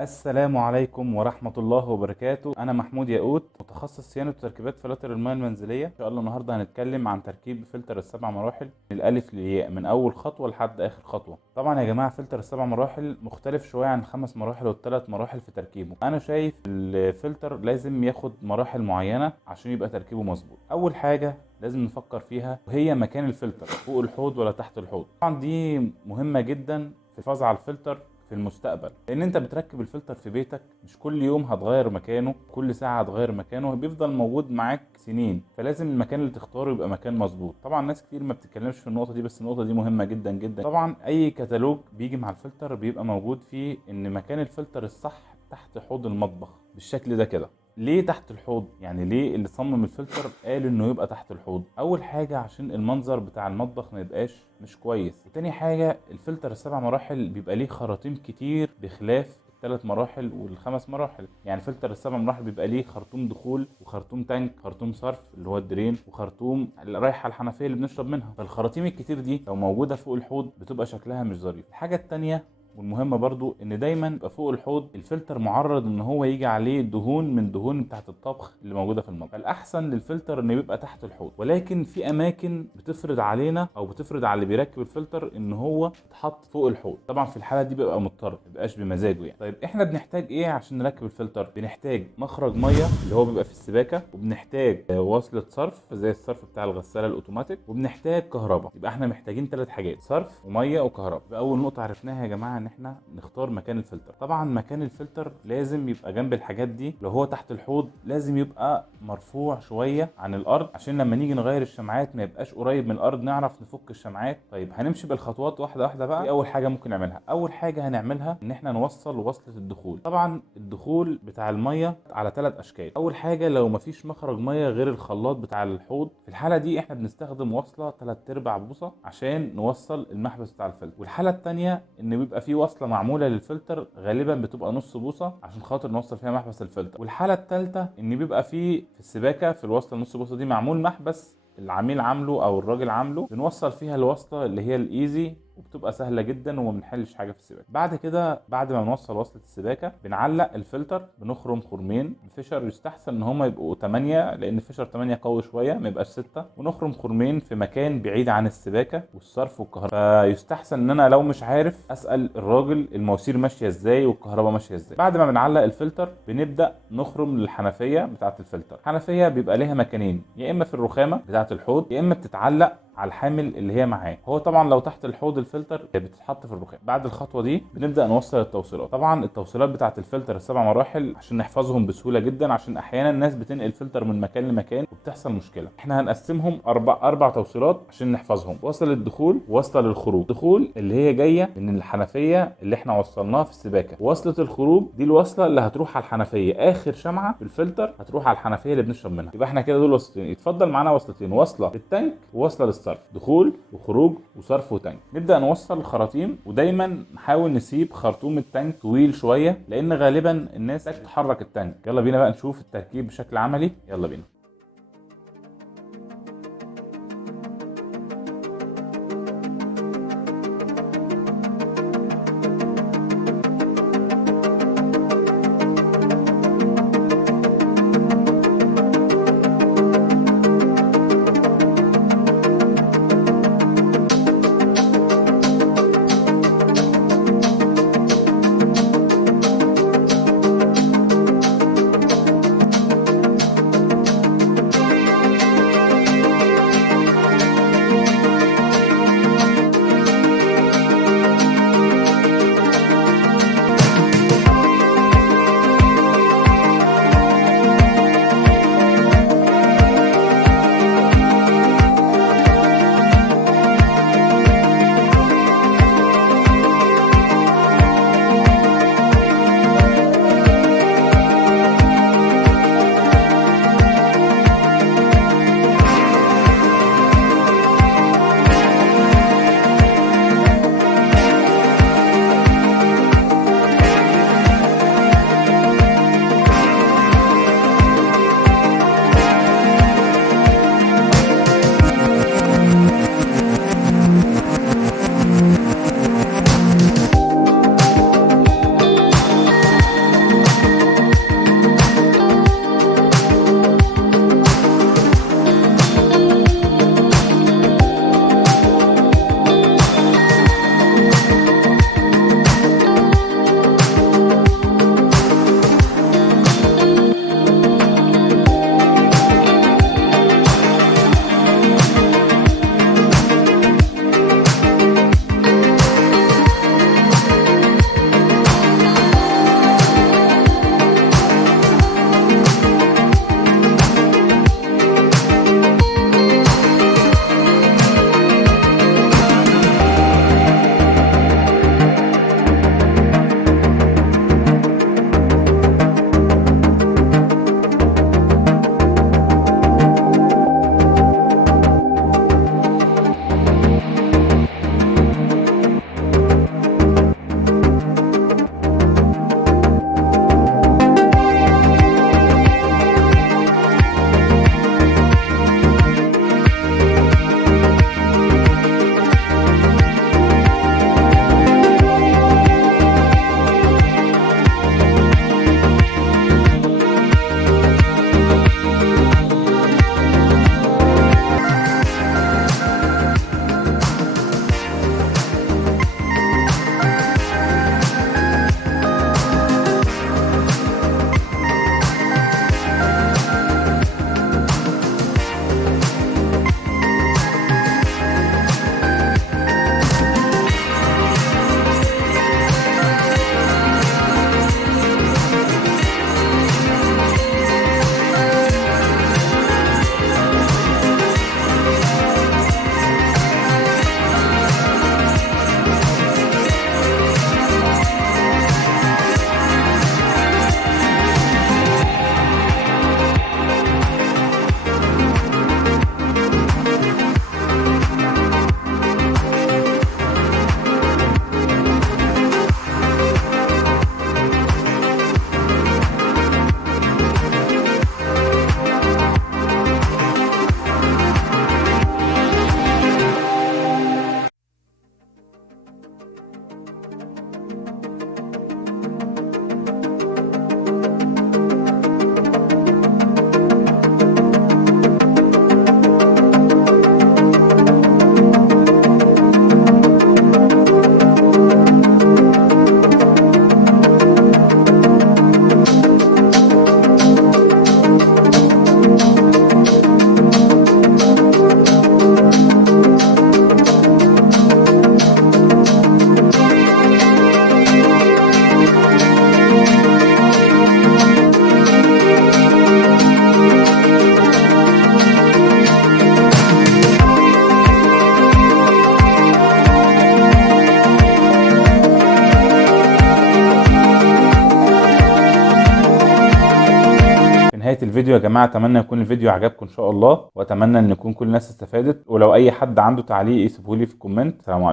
السلام عليكم ورحمة الله وبركاته. أنا محمود ياقوت، متخصص صيانة وتركيبات فلاتر المياه المنزلية. إن شاء الله النهاردة هنتكلم عن تركيب فلتر السبع مراحل من الألف للياء، من أول خطوة لحد آخر خطوة. طبعا يا جماعة فلتر السبع مراحل مختلف شوية عن الخمس مراحل والثلاث مراحل في تركيبه. أنا شايف الفلتر لازم ياخد مراحل معينة عشان يبقى تركيبه مظبوط. أول حاجة لازم نفكر فيها وهي مكان الفلتر، فوق الحوض ولا تحت الحوض. طبعا دي مهمة جدا في الحفاظ على الفلتر في المستقبل، لان انت بتركب الفلتر في بيتك، مش كل يوم هتغير مكانه، كل ساعه هتغير مكانه، بيفضل موجود معاك سنين. فلازم المكان اللي تختاره يبقى مكان مظبوط. طبعا ناس كتير ما بتتكلمش في النقطه دي، بس النقطه دي مهمه جدا جدا. طبعا اي كتالوج بيجي مع الفلتر بيبقى موجود فيه ان مكان الفلتر الصح تحت حوض المطبخ بالشكل ده كده. ليه تحت الحوض؟ يعني ليه اللي صمم الفلتر قال انه يبقى تحت الحوض؟ اول حاجه عشان المنظر بتاع المطبخ ما يبقاش مش كويس، وتاني حاجه الفلتر السبع مراحل بيبقى ليه خراطيم كتير بخلاف الثلاث مراحل والخمس مراحل. يعني فلتر السبع مراحل بيبقى ليه خرطوم دخول وخرطوم تانك، خرطوم صرف اللي هو الدرين، وخرطوم اللي رايحه الحنفيه اللي بنشرب منها. فالخراطيم الكتير دي لو موجوده فوق الحوض بتبقى شكلها مش ظريف. الحاجه التانيه والمهمة برضو ان دايما يبقى فوق الحوض الفلتر معرض ان هو يجي عليه دهون من دهون بتاعت الطبخ اللي موجودة في المطبخ. فالاحسن للفلتر انه يبقى تحت الحوض، ولكن في اماكن بتفرض علينا او بتفرض على اللي بيركب الفلتر ان هو يتحط فوق الحوض. طبعا في الحالة دي بيبقى مضطر، ما بيبقاش بمزاجه يعني. طيب احنا بنحتاج ايه عشان نركب الفلتر؟ بنحتاج مخرج مية اللي هو بيبقى في السباكة، وبنحتاج وصلة صرف زي الصرف بتاع الغسالة الاوتوماتيك، وبنحتاج كهرباء. يبقى احنا محتاجين ثلاث حاجات: صرف ومية وكهرباء. يبقى اول نقطة عرفناها يا جماعة ان احنا نختار مكان الفلتر. طبعا مكان الفلتر لازم يبقى جنب الحاجات دي. لو هو تحت الحوض لازم يبقى مرفوع شويه عن الارض عشان لما نيجي نغير الشمعات ما يبقاش قريب من الارض، نعرف نفك الشمعات. طيب هنمشي بالخطوات واحده واحده بقى. دي اول حاجه ممكن نعملها. اول حاجه هنعملها ان احنا نوصل وصله الدخول. طبعا الدخول بتاع الميه على ثلاث اشكال. اول حاجه لو مفيش مخرج ميه غير الخلاط بتاع الحوض، في الحاله دي احنا بنستخدم وصله 3/4 بوصه عشان نوصل المحبس بتاع الفلتر. والحاله الثانيه ان بيبقى في وصله معموله للفلتر، غالبا بتبقى نص بوصه عشان خاطر نوصل فيها محبس الفلتر. والحاله الثالثه ان بيبقى في السباكه في الوصله نص بوصه دي معمول محبس العميل عامله او الراجل عامله، بنوصل فيها الوصله اللي هي الايزي، وبتبقى سهله جدا وما بنحلش حاجه في السباكه. بعد كده بعد ما نوصل وصله السباكه بنعلق الفلتر، بنخرم خرمين بفشر. يستحسن ان هم يبقوا 8 لان فشر 8 قوي شويه، ما يبقاش 6. ونخرم خرمين في مكان بعيد عن السباكه والصرف والكهرباء. فيستحسن ان انا لو مش عارف اسال الراجل المواسير ماشيه ازاي والكهرباء ماشيه ازاي. بعد ما بنعلق الفلتر بنبدا نخرم للحنفيه بتاعه الفلتر. الحنفيه بيبقى ليها مكانين، يا اما في الرخامه بتاعه الحوض يا اما بتتعلق على الحامل اللي هي معاه. هو طبعا لو تحت الحوض الفلتر بتتحط في الرخام. بعد الخطوه دي بنبدا نوصل التوصيلات. طبعا التوصيلات بتاعه الفلتر السبع مراحل عشان نحفظهم بسهوله جدا، عشان احيانا الناس بتنقل الفلتر من مكان لمكان وبتحصل مشكله. احنا هنقسمهم اربع توصيلات عشان نحفظهم: وصل الدخول، وصله للخروج. الدخول اللي هي جايه من الحنفيه اللي احنا وصلناها في السباكه. وصله الخروج دي الوصله اللي هتروح على الحنفيه، اخر شمعه في الفلتر هتروح على الحنفيه اللي بنشرب منها. يبقى احنا كده دول وصلتين. يتفضل معانا وصلتين: وصله للتانك ووصله للصرف. دخول وخروج وصرف وتانك. نبدا نوصل الخراطيم، ودايما نحاول نسيب خرطوم التانك طويل شويه لان غالبا الناس تحرك التانك. يلا بينا بقى نشوف التركيب بشكل عملي. يلا بينا. نهايه الفيديو يا جماعه اتمنى يكون الفيديو عجبكم ان شاء الله، واتمنى ان يكون كل الناس استفادت، ولو اي حد عنده تعليق يسيبه لي في الكومنت. سلام عليكم.